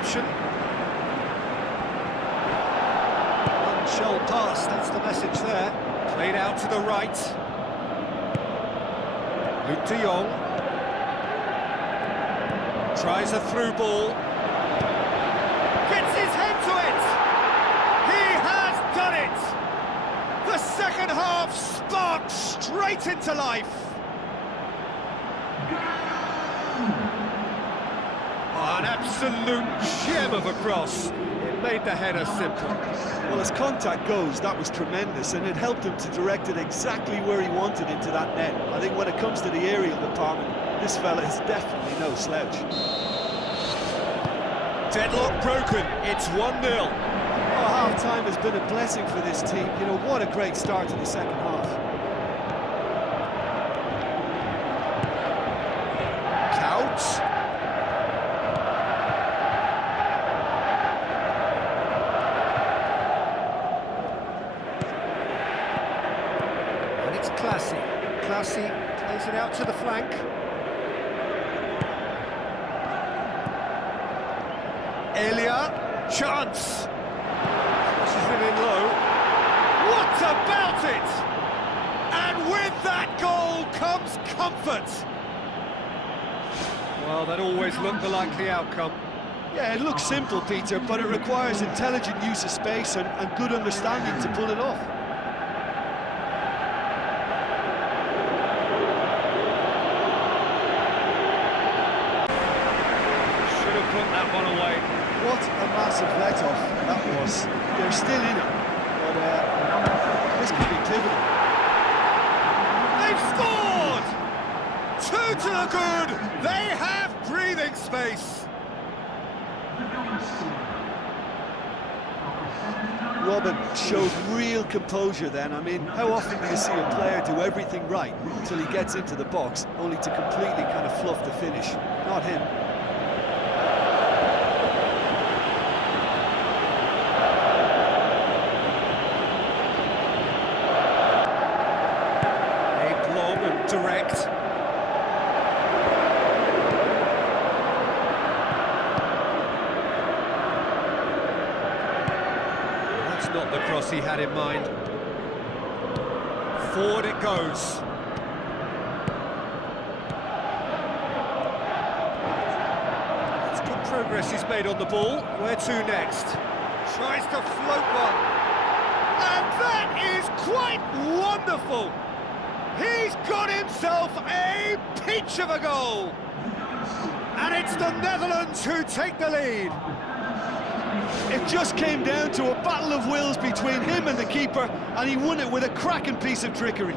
option. Shell pass, that's the message there. Played out to the right. Luke de Jong. Tries a through ball. Gets his head to it! He has done it! The second half sparked straight into life. Oh, an absolute gem of a cross. It made the header simple. Well, as contact goes, that was tremendous, and it helped him to direct it exactly where he wanted into that net. I think when it comes to the aerial department, this fella is definitely no slouch. Deadlock broken, it's 1-0. Oh, half-time has been a blessing for this team. You know, what a great start to the second half. Couch. And it's Classy. Classy plays it out to the flank. Elia, chance! Pushes it in low. What about it? And with that goal comes comfort. Well, that always looked the likely outcome. Yeah, it looks simple, Peter, but it requires intelligent use of space and good understanding to pull it off. Should have put that one away. What a massive let-off that was. They're still in it, but this could be pivotal. They've scored! Two to the good! They have breathing space! Robin showed real composure then. I mean, how often do you see a player do everything right until he gets into the box, only to completely kind of fluff the finish? Not him. Direct. That's not the cross he had in mind. Forward it goes. It's good progress he's made on the ball. Where to next? Tries to float one. And that is quite wonderful! He's got himself a peach of a goal! And it's the Netherlands who take the lead. It just came down to a battle of wills between him and the keeper, and he won it with a cracking piece of trickery.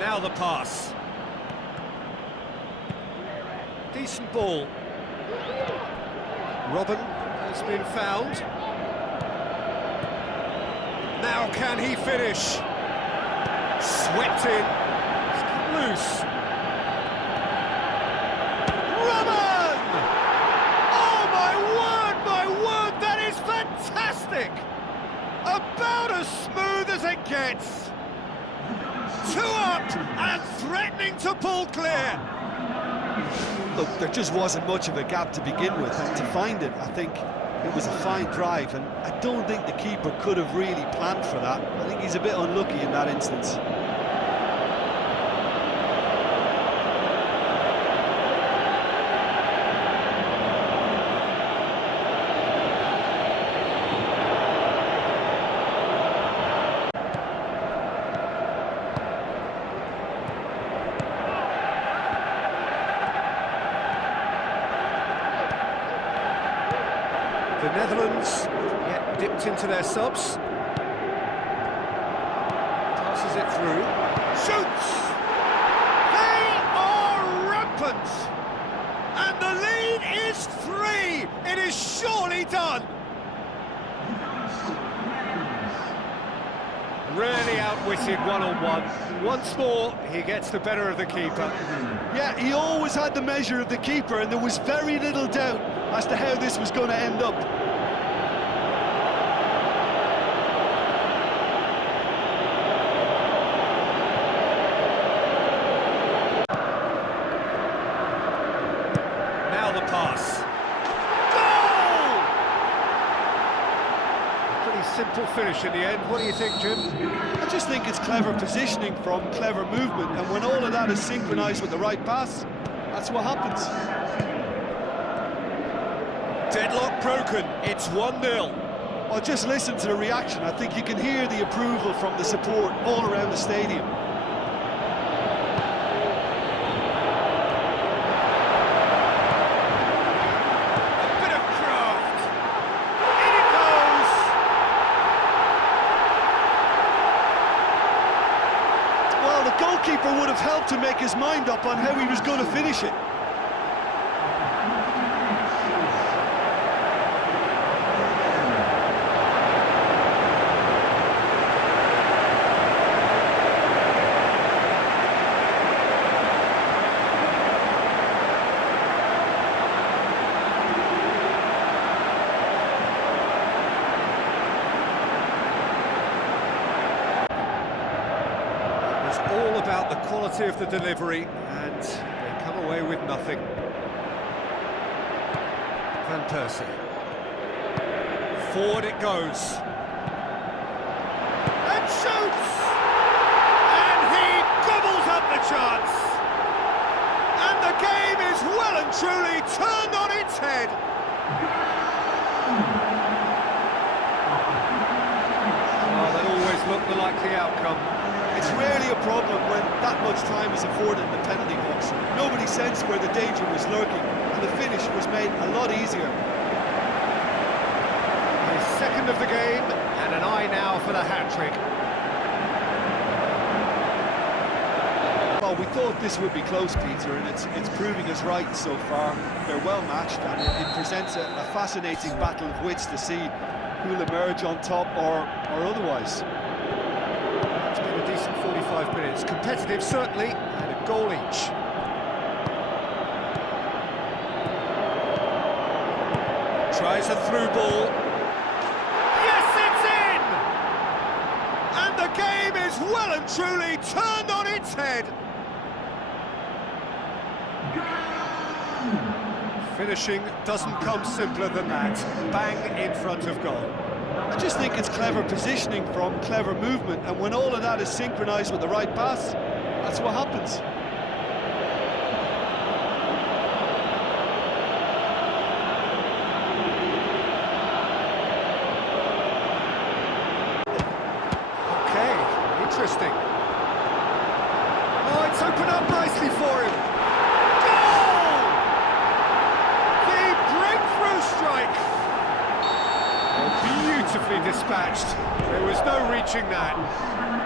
Now the pass. Decent ball. Robin has been found. Now can he finish? Swept in. It's cut loose. Robin! Oh my word, that is fantastic! About as smooth as it gets. Two up and threatening to pull clear. Look, there just wasn't much of a gap to begin with, and to find it, I think it was a fine drive, and I don't think the keeper could have really planned for that. I think he's a bit unlucky in that instance. The Netherlands get dipped into their subs. Passes it through. Shoots! They are rampant! And the lead is 3! It is surely done! Really outwitted one-on-one. Once more, he gets the better of the keeper. Yeah, he always had the measure of the keeper, and there was very little doubt. as to how this was going to end up. Now the pass. Goal! Pretty simple finish in the end. What do you think, Jim? I just think it's clever positioning from clever movement, and when all of that is synchronised with the right pass, that's what happens. Deadlock broken, it's 1-0. Well, just listen to the reaction. I think you can hear the approval from the support all around the stadium. A bit of craft. In it goes! Well, the goalkeeper would have helped to make his mind up on how he was going to finish it. All about the quality of the delivery, and they come away with nothing. Van Persie. Forward it goes. And shoots! And he gobbles up the chance! And the game is well and truly turned on its head! Oh, that always looked the likely outcome. It's rarely a problem when that much time is afforded in the penalty box. Nobody sensed where the danger was lurking, and the finish was made a lot easier. His second of the game, and an eye now for the hat-trick. Well, we thought this would be close, Peter, and it's proving us right so far. They're well matched, and it presents a fascinating battle of wits to see who'll emerge on top or otherwise. It's been a decent 45 minutes. Competitive, certainly, and a goal each. Tries a through ball. Yes, it's in! And the game is well and truly turned on its head. Finishing doesn't come simpler than that. Bang in front of goal. I just think it's clever positioning from clever movement, and when all of that is synchronised with the right pass, that's what happens. Okay, interesting. Oh, it's opened up nicely for him. Goal! The breakthrough strike. Beautifully dispatched. There was no reaching that.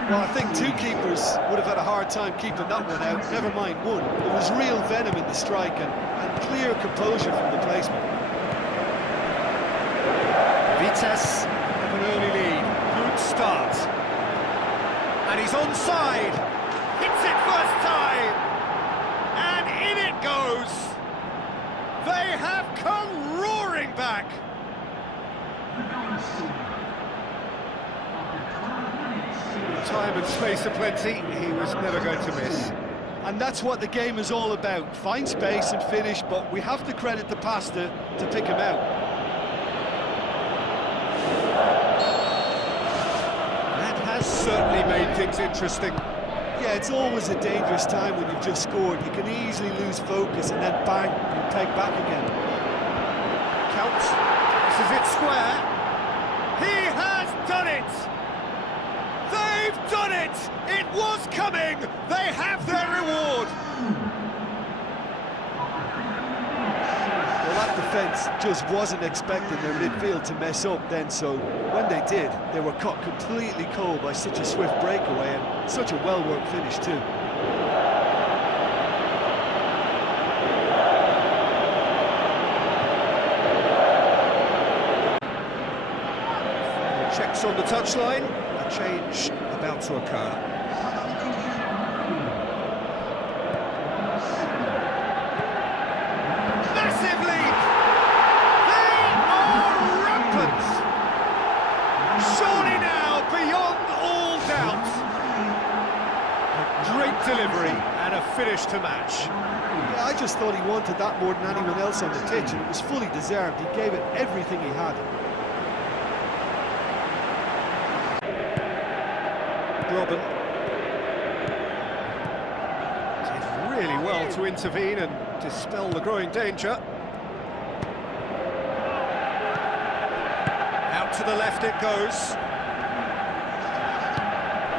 Well, I think two keepers would have had a hard time keeping that one out, never mind one. There was real venom in the strike and clear composure from the placement. Vitesse have an early lead. Good start. And he's onside. Hits it first time. And in it goes. They have come roaring back. Time and space aplenty, he was never going to miss. And that's what the game is all about. Find space and finish, but we have to credit the passer to pick him out. That has certainly made things interesting. Yeah, it's always a dangerous time when you've just scored. You can easily lose focus and then bang, you're pegged back again. Count, this is it square. He has done it! They've done it! It was coming! They have their reward! Well, that defence just wasn't expecting their midfield to mess up then, so when they did, they were caught completely cold by such a swift breakaway and such a well-worked finish too. Checks on the touchline, a change about to occur. Massive lead! delivery and a finish to match. Yeah, I just thought he wanted that more than anyone else on the pitch, and it was fully deserved. He gave it everything he had. Robin did really well to intervene and dispel the growing danger. Out to the left it goes.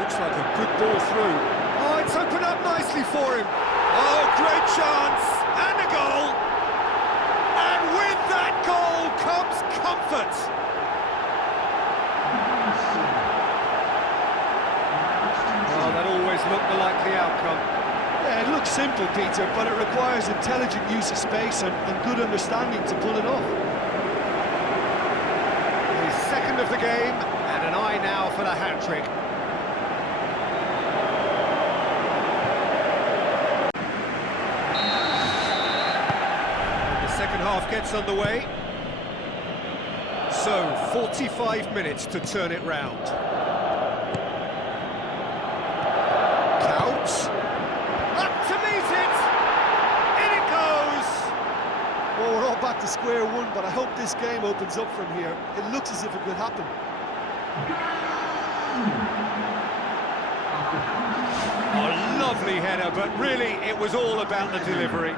Looks like a good ball through. Oh, it's opened up nicely for him. Oh, great chance, and a goal. And with that goal comes comfort. Well, that always looked the likely outcome. Yeah, it looks simple, Peter, but it requires intelligent use of space and good understanding to pull it off. His second of the game, and an eye now for the hat-trick. Second half gets underway. So, 45 minutes to turn it round. Counts. Up to meet it! In it goes! Well, we're all back to square one, but I hope this game opens up from here. It looks as if it could happen. A lovely header, but really it was all about the delivery.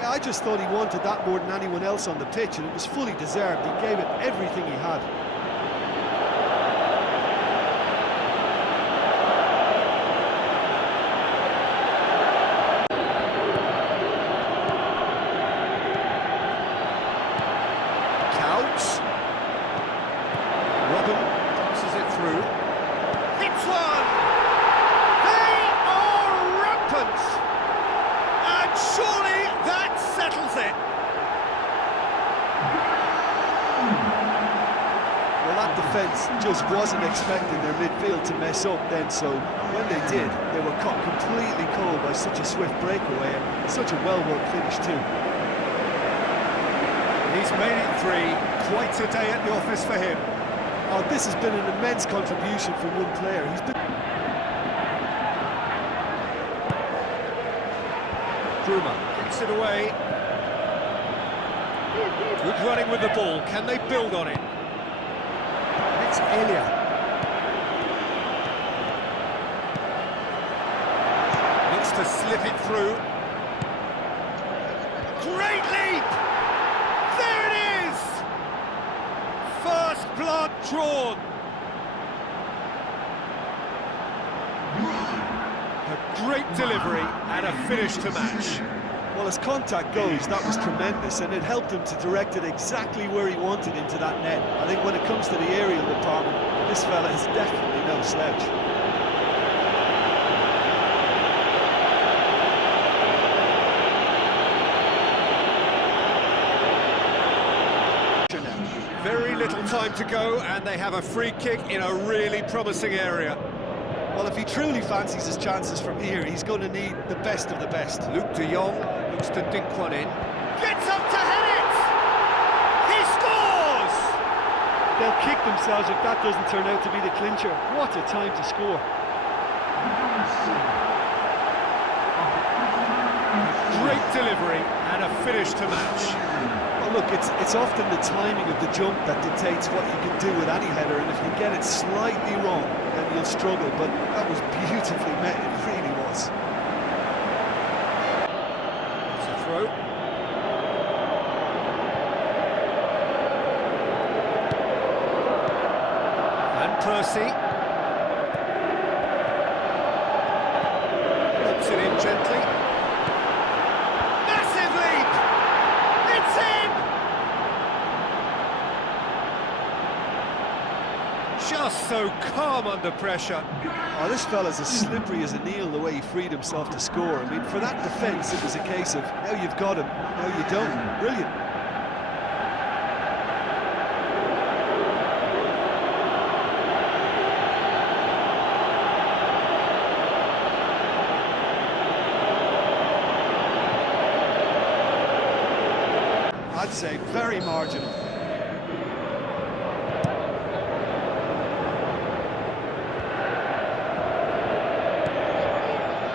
Yeah, I just thought he wanted that more than anyone else on the pitch, and it was fully deserved. He gave it everything he had. Counts. Robin passes it through. Hits one! They are rampant! And surely that settles it. Well, that defence just wasn't expecting their midfield to mess up then, so when they did, they were caught completely cold by such a swift breakaway and such a well-worked finish too. He's made it three. Quite a day at the office for him. Oh, this has been an immense contribution from one player. He's been... Bruma gets it away. Good running with the ball. Can they build on it? It's Elia. Needs to slip it through. Great leap! There it is! First blood drawn. A great delivery and a finish to match. Well, as contact goes, that was tremendous, and it helped him to direct it exactly where he wanted into that net. I think when it comes to the aerial department, this fella is definitely no slouch. Very little time to go, and they have a free kick in a really promising area. Well, if he truly fancies his chances from here, he's going to need the best of the best. Luke de Jong looks to dink one in. Gets up to head it! He scores! They'll kick themselves if that doesn't turn out to be the clincher. What a time to score. Great delivery and a finish to match. Well, look, it's often the timing of the jump that dictates what you can do with any header, and if you get it slightly wrong, then you'll struggle, but that was beautifully met, it really was. It's a throw. Van Persie. Puts it in gently. Massive leap! It's in! Just so calm under pressure. Oh, this fella's as slippery as a Neil, the way he freed himself to score. I mean, for that defence, it was a case of, now you've got him, now you don't. Brilliant. I'd say very marginal.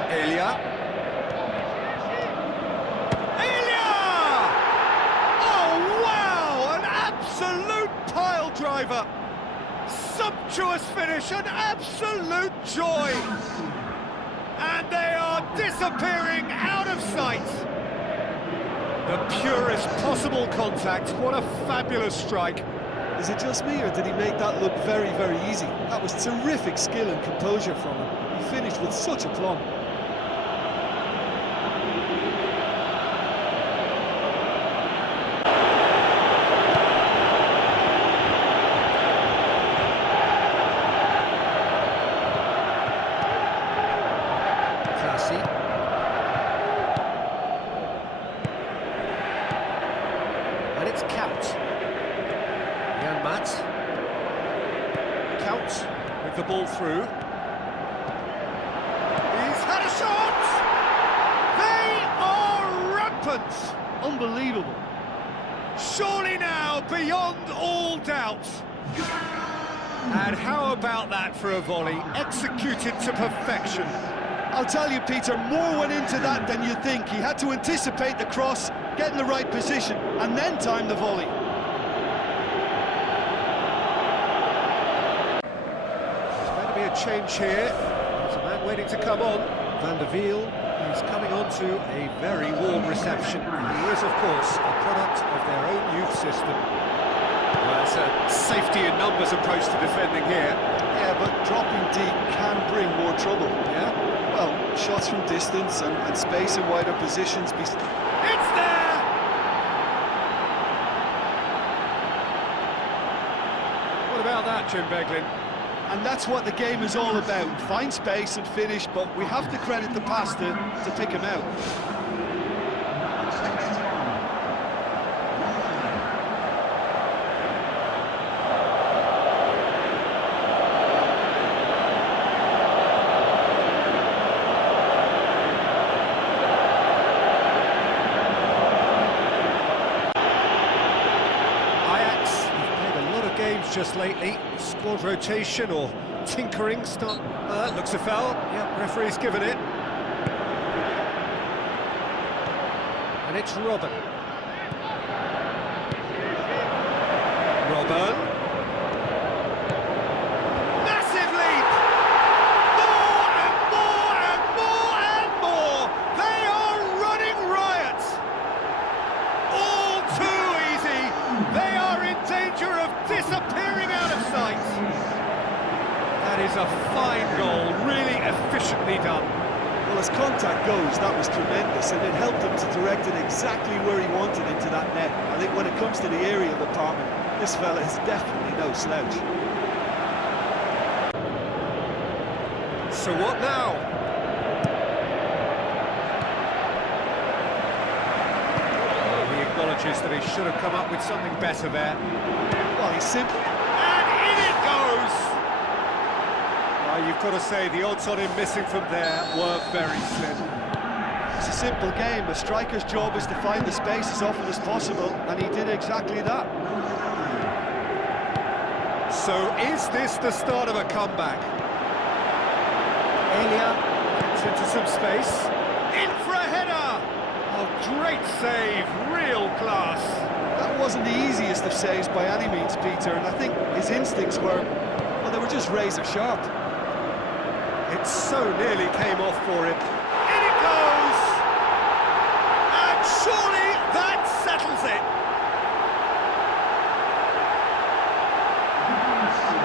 Elia! Oh, wow! An absolute pile driver! Sumptuous finish, an absolute joy! And they are disappearing out of sight! The purest possible contact, what a fabulous strike! Is it just me, or did he make that look very, very easy? That was terrific skill and composure from him. He finished with such aplomb. And it's Count. Jan Maat. Count with the ball through. He's had a shot! They are rampant! Unbelievable. Surely now, beyond all doubt. And how about that for a volley? Executed to perfection. I'll tell you, Peter, more went into that than you think. He had to anticipate the cross, get in the right position, and then time the volley. There's going to be a change here. There's a man waiting to come on. Van der Wiel, who's coming on to a very warm reception. He is, of course, a product of their own youth system. Well, it's a safety in numbers approach to defending here. Yeah, but dropping deep can bring more trouble. Yeah? Well, shots from distance and space in wider positions. It's there! What about that, Jim Beglin? And that's what the game is all about. Find space and finish, but we have to credit the pass to pick him out. Just lately, squad rotation or tinkering start. Looks a foul. Yep, referee's given it. And it's Robin. Massive lead! More and more and more and more! They are running riot! All too easy! They are in danger of disappearing out of sight! That is a fine goal, really efficiently done. Well, as contact goes, that was tremendous, and it helped him to direct it exactly where he wanted into that net. I think when it comes to the aerial department, this fella is definitely no slouch. So what now? Well, he acknowledges that he should have come up with something better there. Well, he's simply... And in it goes! You've got to say, the odds on him missing from there were very slim. It's a simple game. A striker's job is to find the space as often as possible, and he did exactly that. So is this the start of a comeback? Elia gets into some space. In for a header! Oh, great save, real class. That wasn't the easiest of saves by any means, Peter, and I think his instincts were, well, they were just razor sharp. It so nearly came off for him. In it goes! And surely that settles it!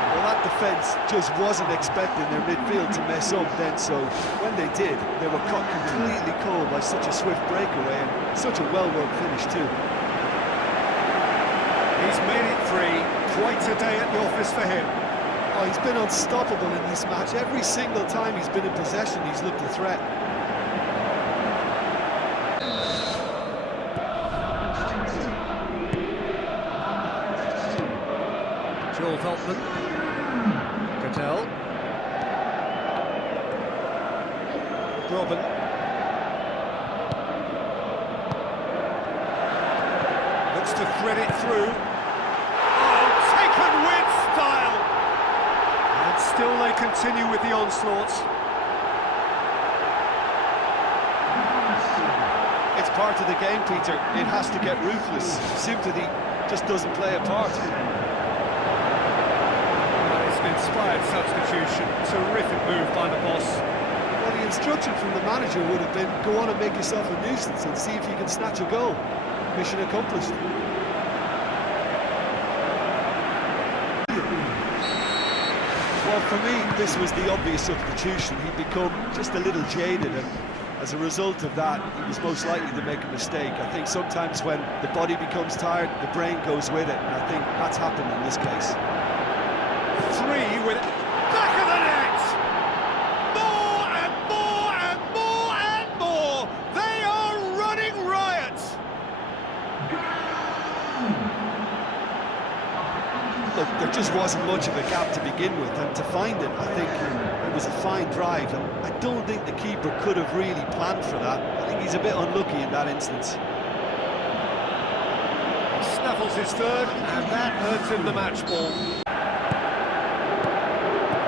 Well, that defence just wasn't expecting their midfield to mess up then, so when they did, they were caught completely cold by such a swift breakaway and such a well-worked finish too. He's made it three. Quite a day at the office for him. Oh, he's been unstoppable in this match. Every single time he's been in possession, he's looked a threat. Joel Veltman. Cattell. Robin. Looks to thread it through. Oh, taken with style! And still they continue with the onslaught. part of the game, Peter. It has to get ruthless. Sympathy just doesn't play a part. It's an inspired substitution. Terrific move by the boss. Well, the instruction from the manager would have been, go on and make yourself a nuisance and see if you can snatch a goal. Mission accomplished. Well, for me, this was the obvious substitution. He'd become just a little jaded, and as a result of that, he was most likely to make a mistake. I think sometimes when the body becomes tired, the brain goes with it, and I think that's happened in this case. Three with back of the net! More and more and more and more! They are running riot! Look, there just wasn't much of a gap to begin with, and to find it, I think it was a fine drive, and I don't think the keeper could have really planned for that. I think he's a bit unlucky in that instance. He snaffles his third, and that earns him the match ball.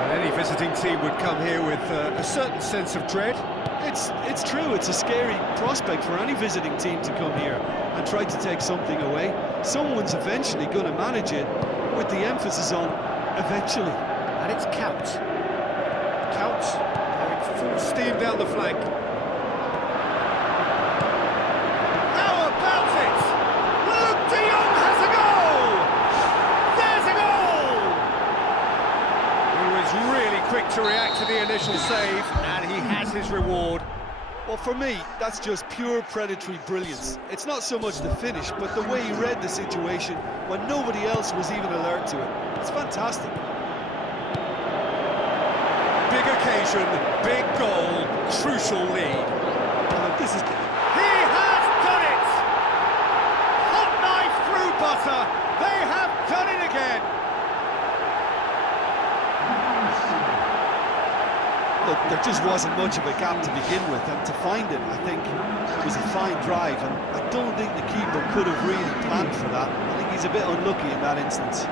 And any visiting team would come here with a certain sense of dread. It's true, it's a scary prospect for any visiting team to come here and try to take something away. Someone's eventually going to manage it, with the emphasis on eventually. And it's Count. Count going full steam down the flank. How about it? Luke de Jong has a goal! There's a goal! He was really quick to react to the initial save, and he has his reward. Well, for me, that's just pure predatory brilliance. It's not so much the finish, but the way he read the situation when nobody else was even alert to it. It's fantastic. Big occasion, big goal, crucial lead. This is... He has done it! Hot knife through butter. They have done it again. Look, there just wasn't much of a gap to begin with, and to find it, I think it was a fine drive, and I don't think the keeper could have really planned for that. I think he's a bit unlucky in that instance.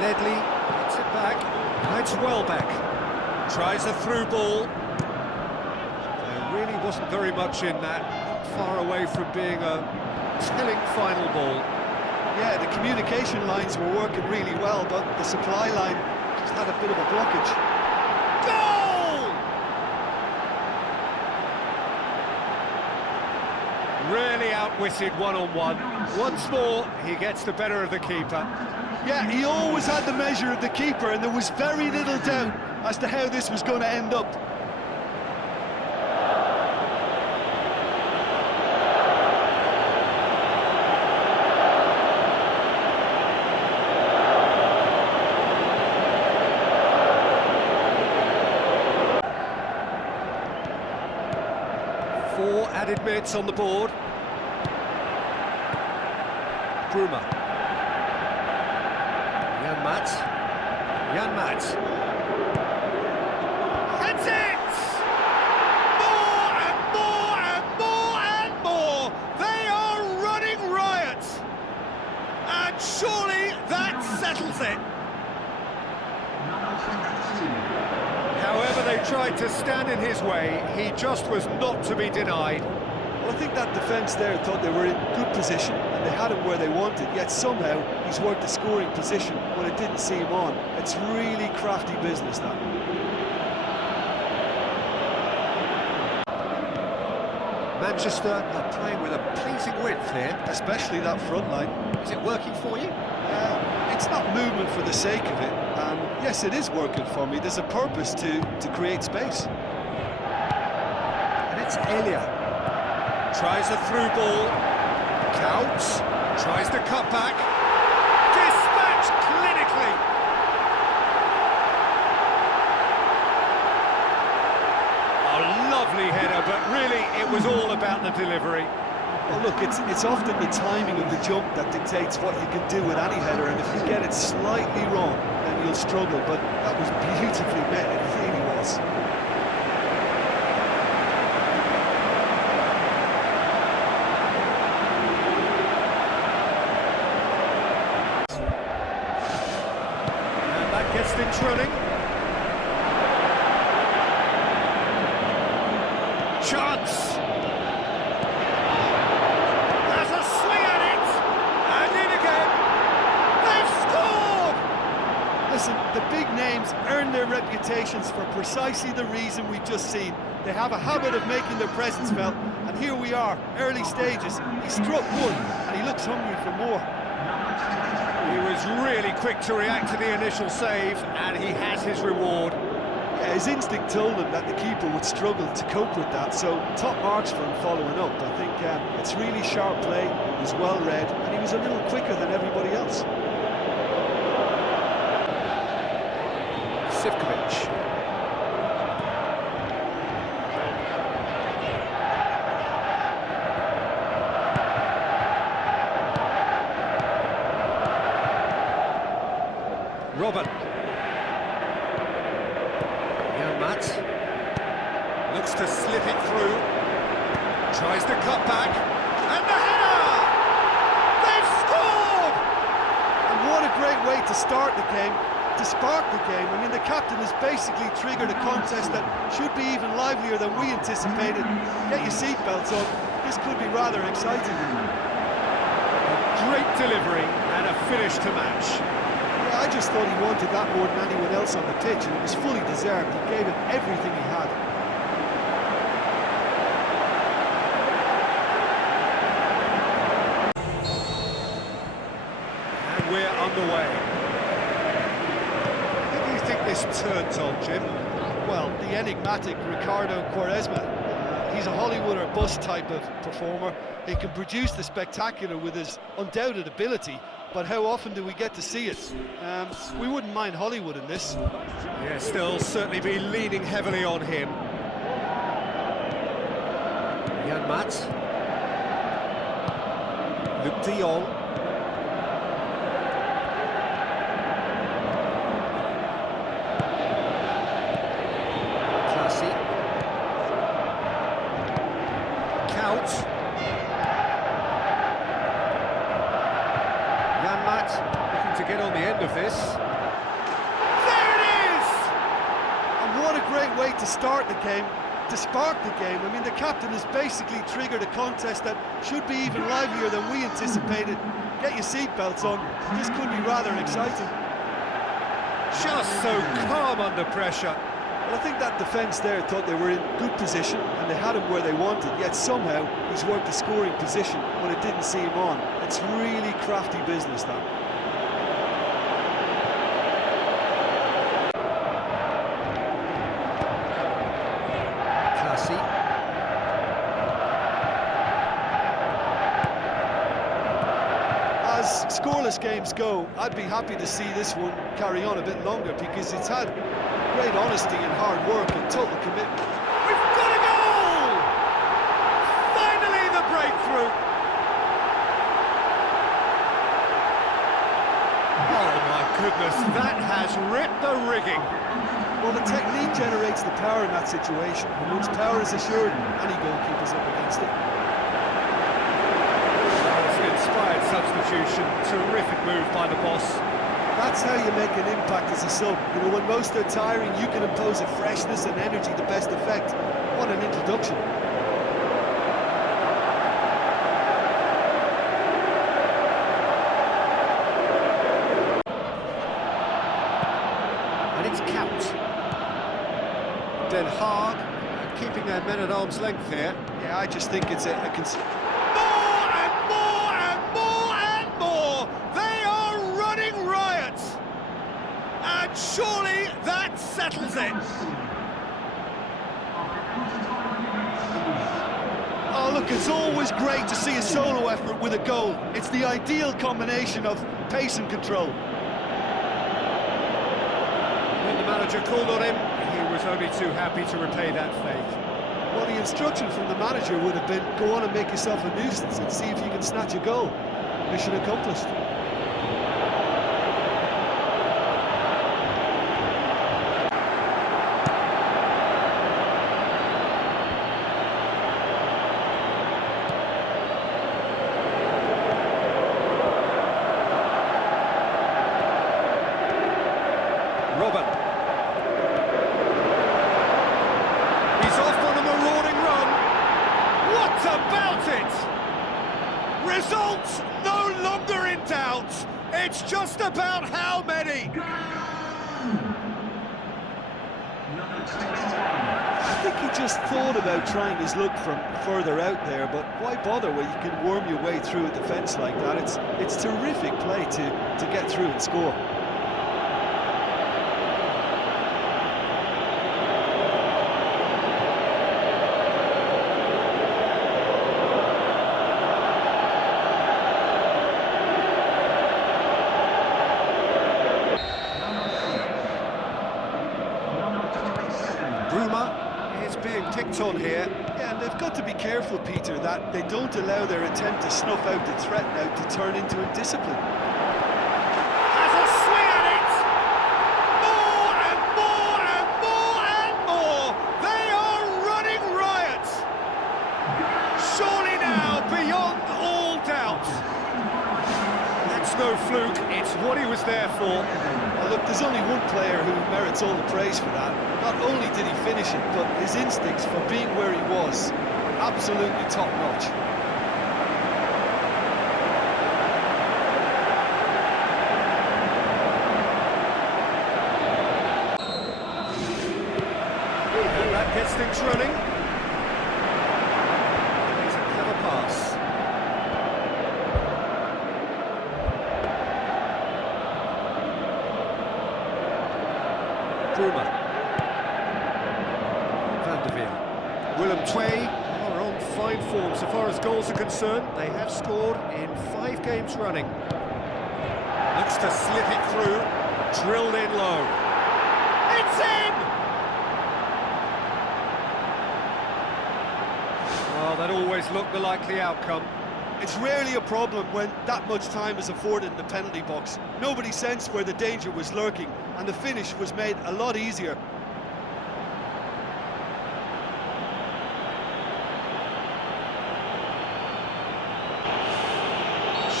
Ledley gets it back. It's Welbeck. Tries a through ball. There really wasn't very much in that. Not far away from being a telling final ball. Yeah, the communication lines were working really well, but the supply line just had a bit of a blockage. Goal! Really outwitted one-on-one. Once more, he gets the better of the keeper. Yeah, he always had the measure of the keeper, and there was very little doubt as to how this was going to end up. Four added minutes on the board. Bruma. Jan Maat. That's it! More and more and more and more! They are running riot! And surely that settles it! However they tried to stand in his way, he just was not to be denied. Well, I think that defence there thought they were in good position and they had him where they wanted, yet somehow he's worked a scoring position when it didn't see him on. It's really crafty business, that. Manchester are playing with a pleasing width here. Especially that front line. Is it working for you? It's not movement for the sake of it, and yes, it is working for me. There's a purpose to create space. And it's Elia. Tries a through ball. Counts. Tries to cut back. Dispatched clinically. A lovely header, but really it was all about the delivery. Well, look, it's often the timing of the jump that dictates what you can do with any header, and if you get it slightly wrong, then you'll struggle, but that was beautifully met, it really was. keeps running. Chance. Has a swing at it. And in again. They've scored! Listen, the big names earn their reputations for precisely the reason we've just seen. They have a habit of making their presence felt, and here we are, early stages. He struck one, and he looks hungry for more. He was really quick to react to the initial save, and he has his reward. Yeah, his instinct told him that the keeper would struggle to cope with that, so top marks for him following up. I think it's really sharp play, it was well read, and he was a little quicker than everybody else. Sivkovic. Robin. Young Matt. Looks to slip it through. Tries to cut back. And the header! They've scored! And what a great way to start the game, to spark the game. I mean, the captain has basically triggered a contest that should be even livelier than we anticipated. Get your seatbelts on. This could be rather exciting. Great delivery and a finish to match. Yeah, I just thought he wanted that more than anyone else on the pitch, and it was fully deserved. He gave it everything he had. And we're underway. Who do you think this turns on, Jim? Well, the enigmatic Ricardo Quaresma. He's a Hollywood or bust type of performer. He can produce the spectacular with his undoubted ability, but how often do we get to see it? We wouldn't mind Hollywood in this. Yeah, still certainly be leaning heavily on him. Young Matt. Luke de Jong. Classy. Count. Young Matt looking to get on the end of this. There it is! And what a great way to start the game, to spark the game. I mean, the captain has basically triggered a contest that should be even livelier than we anticipated. Get your seatbelts on, this could be rather exciting. Just so calm under pressure. Well, I think that defence there thought they were in good position and they had him where they wanted, yet somehow he's worked a scoring position when it didn't see him on. It's really crafty business, that. Classy. As scoreless games go, I'd be happy to see this one carry on a bit longer because it's had great honesty and hard work and total commitment. We've got a goal! Finally the breakthrough! Oh my goodness, that has ripped the rigging. Well, the technique generates the power in that situation, and once power is assured, any goalkeeper's up against it. It's an inspired substitution, terrific move by the boss. That's how you make an impact as a sub. You know, when most are tiring, you can impose a freshness and energy to best effect. What an introduction. And it's Count. Den Haag keeping their men at arm's length here. Yeah, I just think it's a More and more and more and more! They are running riot! And surely that settles it! Oh, look, it's always great to see a solo effort with a goal. It's the ideal combination of pace and control. When the manager called on him, he was only too happy to repay that faith. Well, the instruction from the manager would have been, go on and make yourself a nuisance and see if you can snatch a goal. Mission accomplished. Robin. Results no longer in doubt. It's just about how many. I think he just thought about trying his luck from further out there, but why bother when you can worm your way through a defence like that? It's terrific play to get through and score. Is being picked on here. Yeah, and they've got to be careful, Peter, that they don't allow their attempt to snuff out the threat now to turn into indiscipline. Has a swing at it! More and more and more and more! They are running riot! Surely now, beyond all doubt. That's no fluke, it's what he was there for. Well, look, there's only one player who merits all the praise for that. Not only did he finish it, but his instincts for being where he was were absolutely top-notch. And that gets things running. It's a clever pass. Bruma. Willem Twey are on fine form so far as goals are concerned. They have scored in 5 games running. Looks to slip it through, drilled in low. It's in! Well, that always looked the likely outcome. It's rarely a problem when that much time is afforded in the penalty box. Nobody sensed where the danger was lurking, and the finish was made a lot easier.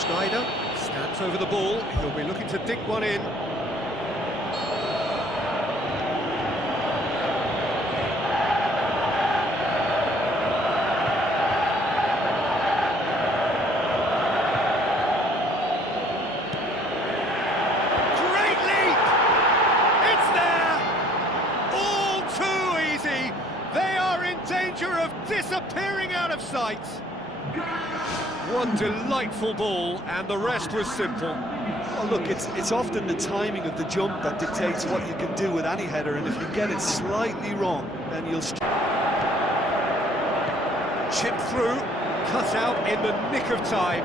Schneider stands over the ball, he'll be looking to dig one in. Great leap! It's there! All too easy! They are in danger of disappearing out of sight! One delightful ball, and the rest was simple. Well, look, it's often the timing of the jump that dictates what you can do with any header, and if you get it slightly wrong, then you'll... Chip through, cut out in the nick of time.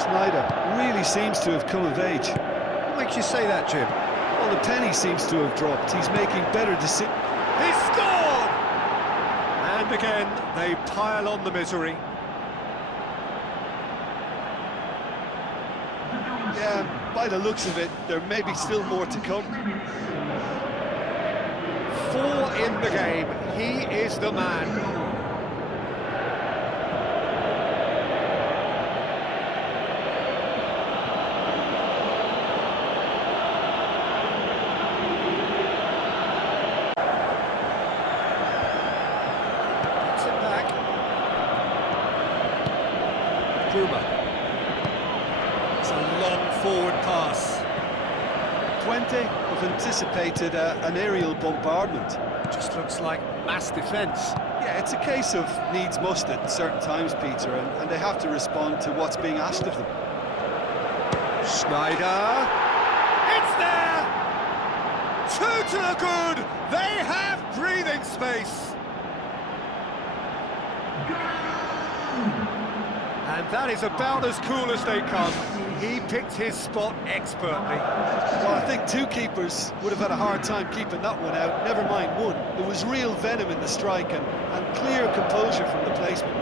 Schneider really seems to have come of age. What makes you say that, Jim? Well, the penny seems to have dropped. He's making better decisions. He scored! And again, they pile on the misery. Yeah, by the looks of it, there may be still more to come. 4 in the game, he is the man. It's a long forward pass. 20 have anticipated an aerial bombardment. Just looks like mass defence. Yeah, it's a case of needs must at certain times, Peter, and they have to respond to what's being asked of them. Schneider. It's there! 2 to the good! They have breathing space! And that is about as cool as they come. He picked his spot expertly. Well, I think 2 keepers would have had a hard time keeping that one out, never mind 1. There was real venom in the strike and clear composure from the placement.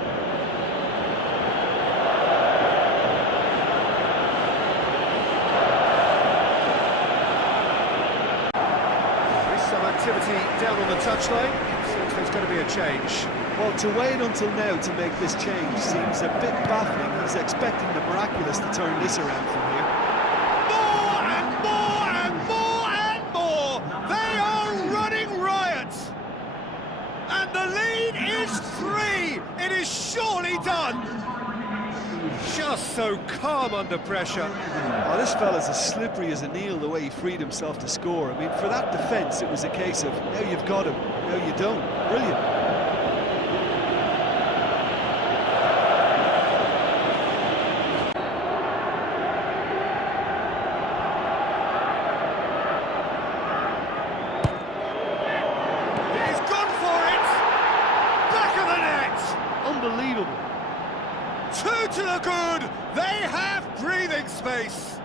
There's some activity down on the touchline. Seems there's going to be a change. Well, to wait until now to make this change seems a bit baffling. He's expecting the miraculous to turn this around from here. More and more and more and more! They are running riot! And the lead is 3! Just so calm under pressure. Oh, this fella's as slippery as an eel the way he freed himself to score. I mean, for that defence, it was a case of, now you've got him, now you don't. Brilliant. Unbelievable. Two to the good. They have breathing space.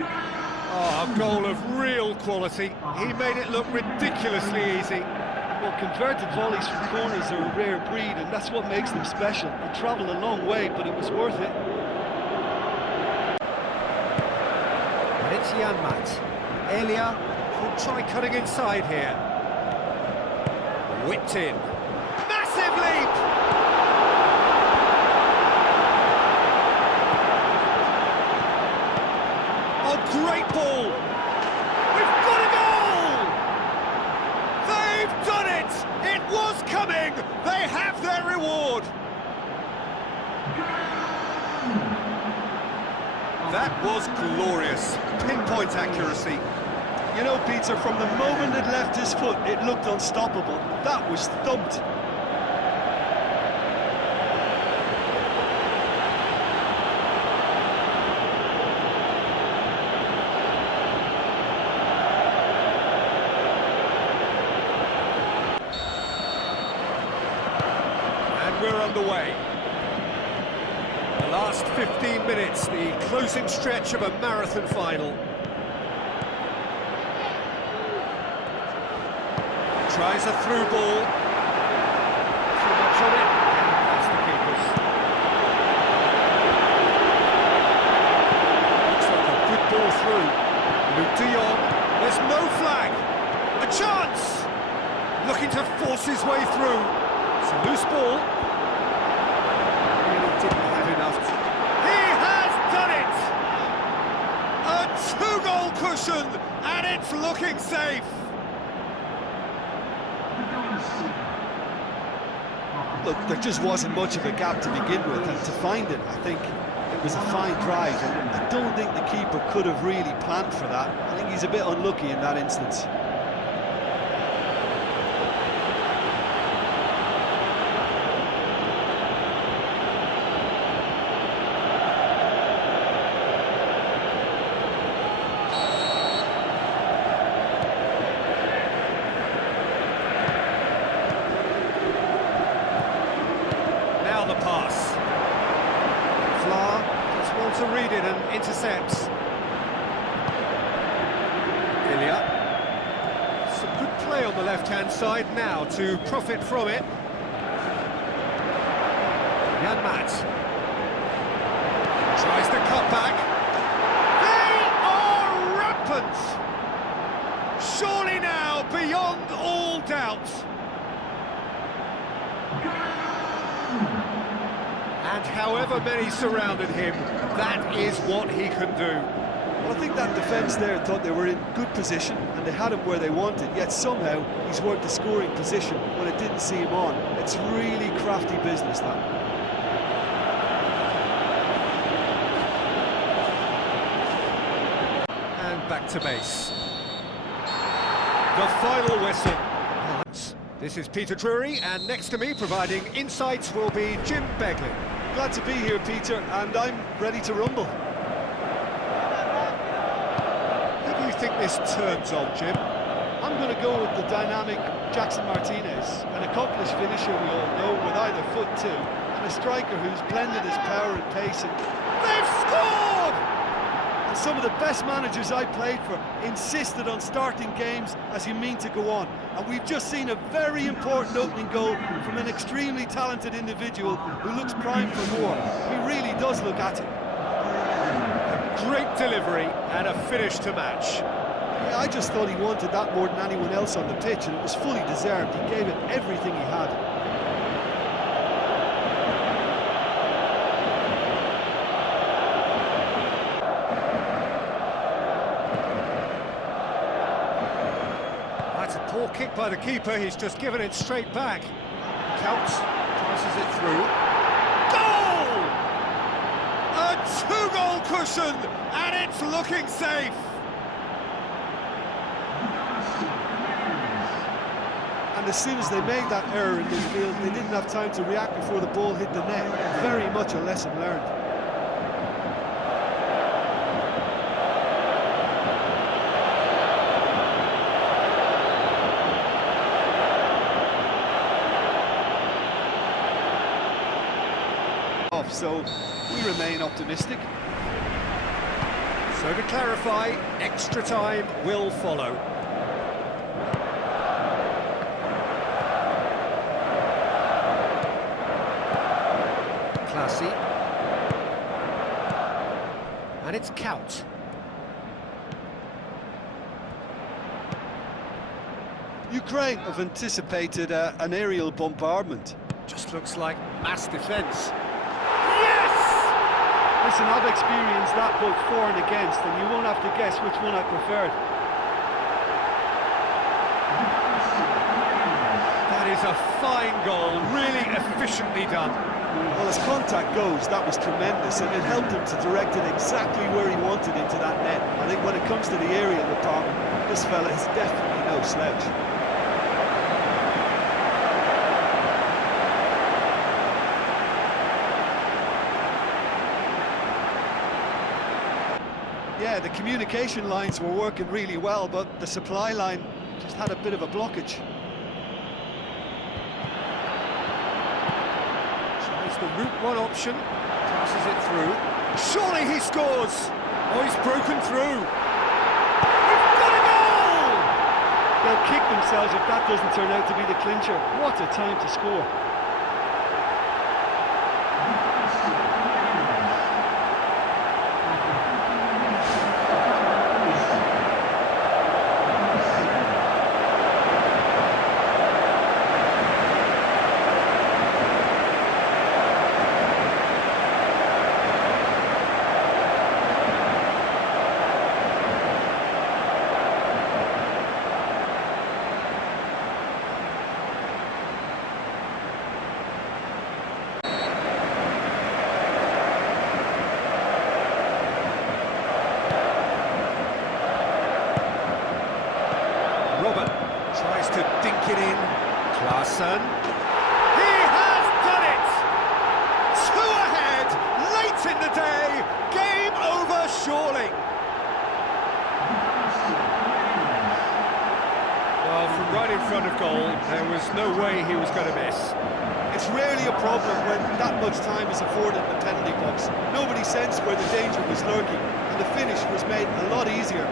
Oh, a goal of real quality. He made it look ridiculously easy. Well, converted volleys from corners are a rare breed, and that's what makes them special. They travel a long way, but it was worth it. And it's Janmaat. Elia will try cutting inside here. Whipped in. Massive leap! Great ball! We've got a goal! They've done it! It was coming! They have their reward! That was glorious. Pinpoint accuracy. You know, Peter, from the moment it left his foot, it looked unstoppable. That was thumped. We're underway. The last 15 minutes, the closing stretch of a marathon final. Tries a through ball. Too much on it, and that's the keepers. Looks like a good ball through. Luke de Jong, there's no flag. A chance! Looking to force his way through. It's a loose ball. Didn't have enough. He has done it! A two-goal cushion, and it's looking safe. Look, there just wasn't much of a gap to begin with, and to find it, I think it was a fine drive, and I don't think the keeper could have really planned for that. I think he's a bit unlucky in that instance. The pass. Fla just wants to read it and intercepts. Ilya. Some good play on the left-hand side now to profit from it. Janmaat. Tries to cut back. They are rampant! Surely now beyond all doubt. And however many surrounded him, that is what he can do. Well, I think that defence there thought they were in good position and they had him where they wanted, yet somehow he's worked the scoring position when it didn't see him on. It's really crafty business, that. And back to base. The final whistle. This is Peter Drury, and next to me providing insights will be Jim Begley. Glad to be here, Peter, and I'm ready to rumble. Who do you think this turns on, Jim? I'm going to go with the dynamic Jackson Martinez, an accomplished finisher we all know, with either foot too, and a striker who's blended his power and pace. And they've scored! And some of the best managers I played for insisted on starting games as you mean to go on. And we've just seen a very important opening goal from an extremely talented individual who looks primed for more. He really does look at it. A great delivery and a finish to match. Yeah, I just thought he wanted that more than anyone else on the pitch, and it was fully deserved. He gave it everything he had. Poor kick by the keeper, he's just given it straight back. Counts, passes it through. Goal! Two-goal cushion, and it's looking safe. And as soon as they made that error in midfield, they didn't have time to react before the ball hit the net. Very much a lesson learned. So we remain optimistic. So to clarify, extra time will follow. Classy. And it's Count. Ukraine have anticipated an aerial bombardment. Just looks like mass defence. Listen, I've experienced that both for and against, and you won't have to guess which one I preferred. That is a fine goal, really efficiently done. Well, as contact goes, that was tremendous, and it helped him to direct it exactly where he wanted into that net. I think when it comes to the aerial department, this fella is definitely no slouch. Yeah, the communication lines were working really well, but the supply line just had a bit of a blockage. Tries the route one option, passes it through. Surely he scores! Oh, he's broken through. We've got a goal! They'll kick themselves if that doesn't turn out to be the clincher. What a time to score. Roda tries to dink it in. Klaassen. He has done it! Two ahead, late in the day. Game over, surely. Well, from right in front of goal, there was no way he was going to miss. It's rarely a problem when that much time is afforded in the penalty box. Nobody sensed where the danger was lurking, and the finish was made a lot easier